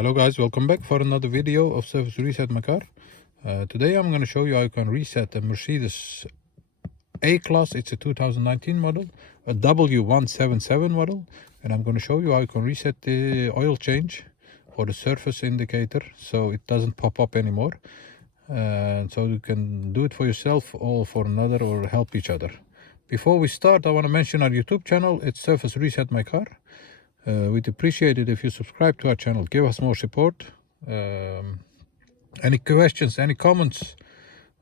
Hello guys, welcome back for another video of Service Reset My Car. Today I'm going to show you how you can reset a Mercedes A-Class. It's a 2019 model, a W177 model, and I'm going to show you how you can reset the oil change or the surface indicator so it doesn't pop up anymore. So you can do it for yourself or for another or help each other. Before we start, I want to mention our YouTube channel. It's Service Reset My Car. We'd appreciate it if you subscribe to our channel. Give us more support. Any questions, any comments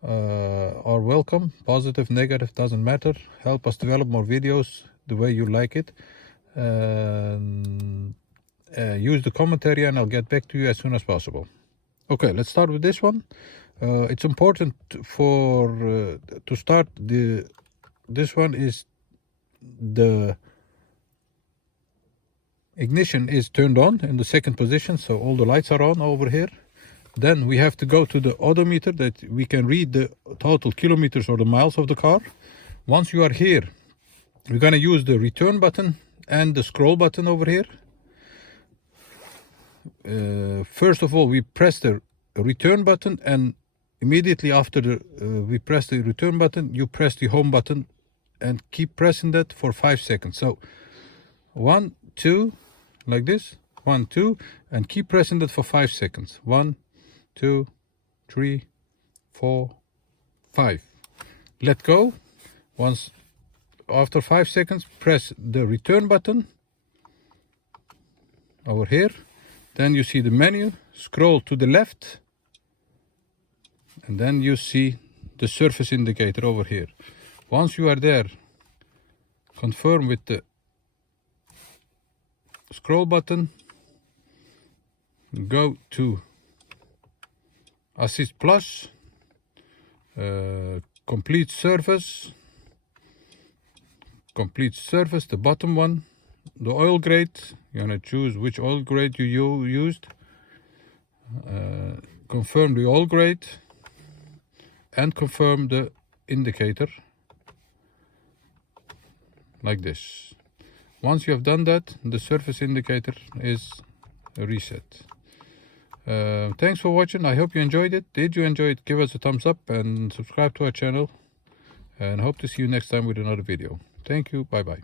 are welcome. Positive, negative, doesn't matter. Help us develop more videos the way you like it. Use the commentary and I'll get back to you as soon as possible. Okay, let's start with this one. It's important for to start this one is the ignition is turned on in the second position, so all the lights are on over here. Then we have to go to the odometer that we can read the total kilometers or the miles of the car. Once you are here, we're going to use the return button and the scroll button over here. First of all, we press the return button, and immediately after we press the return button, you press the home button and keep pressing that for 5 seconds. So 1, 2, like this, 1, 2, and keep pressing that for 5 seconds. 1, 2, 3, 4, 5. Let go. Once after 5 seconds, press the return button over here. Then you see the menu, scroll to the left, and then you see the surface indicator over here. Once you are there, confirm with the scroll button, go to Assist Plus, complete surface, the bottom one, the oil grade. You're gonna choose which oil grade you used, confirm the oil grade, and confirm the indicator, like this. Once you have done that, the surface indicator is reset. Thanks for watching. I hope you enjoyed it. Did you enjoy it? Give us a thumbs up and subscribe to our channel. And hope to see you next time with another video. Thank you. Bye bye.